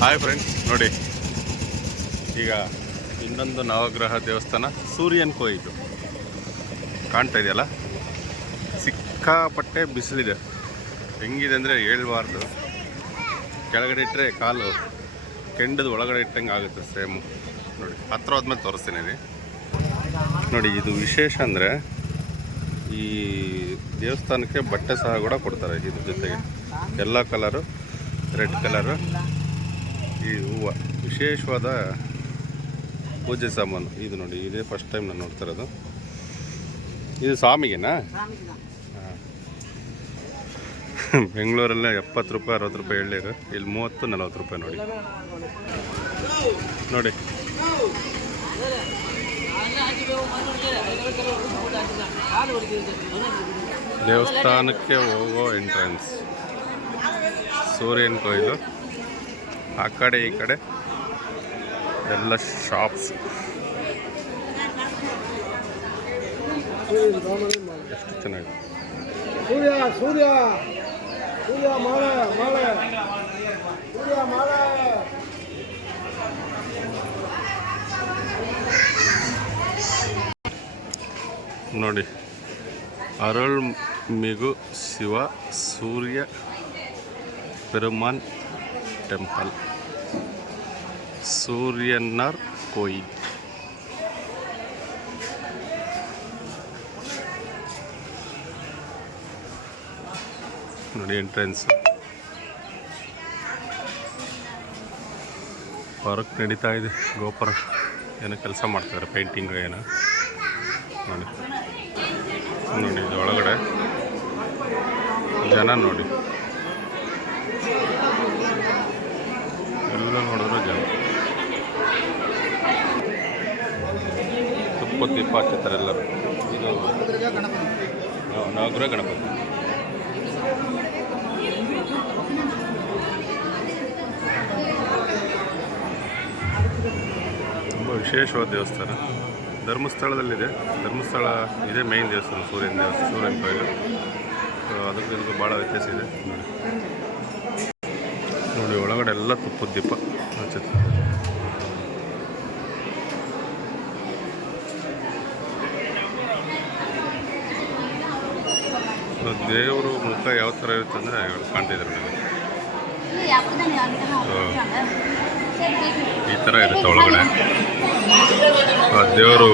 Hi friends ನೋಡಿ. ಈಗ ಇನ್ನೊಂದು ನವಗ್ರಹ ದೇವಸ್ಥಾನ ಸೂರ್ಯನ ಕೋಯಿತು ಕಾಣ್ತಾ ಇದೆಯಲ್ಲ? ಸಿಕ್ಕಾಪಟ್ಟೆ ಬಿಸಿಲಿದೆ. ಹೆಂಗಿದೆ ಅಂದರೆ ಹೇಳ್ಬಾರ್ದು. ಕೆಳಗಡೆ ಇಟ್ಟರೆ ಕಾಲು ಕೆಂಡದ ಒಳಗಡೆ ಇಟ್ಟಂಗೆ ಆಗುತ್ತೆ ಸೇಮು ನೋಡಿ, ಹತ್ರ ಹೋದ್ಮೇಲೆ ತೋರಿಸ್ತೀನಿ ನೋಡಿ, ಇದು ವಿಶೇಷ ಅಂದರೆ ಈ ದೇವಸ್ಥಾನಕ್ಕೆ ಬಟ್ಟೆ ಸಹ ಕೂಡ ಕೊಡ್ತಾರೆ ಇದ್ರ ಜೊತೆಗೆ. ಎಲ್ಲ ಕಲರು ರೆಡ್ ಕಲರು ಈ ಹೂವು ವಿಶೇಷವಾದ ಪೂಜೆ ಸಾಮಾನು. ಇದು ನೋಡಿ ಇದೇ ಫಸ್ಟ್ ಟೈಮ್ ನಾನು ನೋಡ್ತಾ ಇರೋದು. ಇದು ಸ್ವಾಮಿಗೆನಾ? ಬೆಂಗಳೂರಲ್ಲೇ ಎಪ್ಪತ್ತು ರೂಪಾಯಿ ಅರವತ್ತು ರೂಪಾಯಿ ಎಳ್ಳೀರು ಇಲ್ಲಿ ಮೂವತ್ತು ನಲವತ್ತು ರೂಪಾಯಿ ನೋಡಿ. ನೋಡಿ. ದೇವಸ್ಥಾನಕ್ಕೆ ಹೋಗೋ ಎಂಟ್ರೆನ್ಸ್ ಸೂರ್ಯನ ಕೊಯ್ಲು. ಆ ಕಡೆ ಈ ಕಡೆ. ಎಲ್ಲ ಶಾಪ್ಸ್ ಎಷ್ಟು ಚೆನ್ನಾಗಿದೆ. ಸೂರ್ಯ ಸೂರ್ಯ. ಸೂರ್ಯ ಮಾಲೆ ಮಾಲೆ ಸೂರ್ಯ ಮಾಲೆ ನೋಡಿ ಅರುಳ್ ಮಿಗು ಶಿವ ಸೂರ್ಯ ಪೆರುಮಾನ್ ಟೆಂಪಲ್. ಸೂರ್ಯನ್ನರ್ ಕೋಯಿ ನೋಡಿ ಎಂಟ್ರೆನ್ಸ್ ವರ್ಕ್ ನಡೀತಾ ಇದೆ. ಗೋಪುರ ಏನೋ ಕೆಲಸ ಮಾಡ್ತಿದ್ದಾರೆ ಪೇಂಟಿಂಗ್ ಏನೋ. ನೋಡಿ. ನೋಡಿ ಇದು ಒಳಗಡೆ ಜನ ನೋಡಿ ಎಲ್ಲ ನೋಡಿದ್ರು ಜನ ತುಪ್ಪ ದೀಪ ಹಚ್ಚುತ್ತಾರೆ ಎಲ್ಲರೂ. ಇದು ನವ- ನವಗ್ರಹ ಗಣಪತಿ. ತುಂಬ ವಿಶೇಷವಾದ ದೇವಸ್ಥಾನ. ಧರ್ಮಸ್ಥಳದಲ್ಲಿದೆ. ಧರ್ಮಸ್ಥಳ ಇದೇ ಮೇಯ್ನ್ ದೇವಸ್ಥಾನ, ಸೂರ್ಯನ ದೇವಸ್ಥಾನ, ಸೂರ್ಯನ ಕೊಯ್ಲು. ಅದಕ್ಕೆ ಭಾಳ ವ್ಯತ್ಯಾಸ ಇದೆ. ನೋಡಿ. ಒಳಗಡೆ ಎಲ್ಲ ತುಪ್ಪದ ದೀಪ ಸೊ ದೇವರು ಮುಖ ಯಾವ ಥರ ಇರುತ್ತೆ ಅಂದರೆ ಕಾಣ್ತಿದ್ದಾರೆ ನನಗೆ. ಈ ಥರ ಇರುತ್ತೆ ಒಳಗಡೆ. ಆ ದೇವರು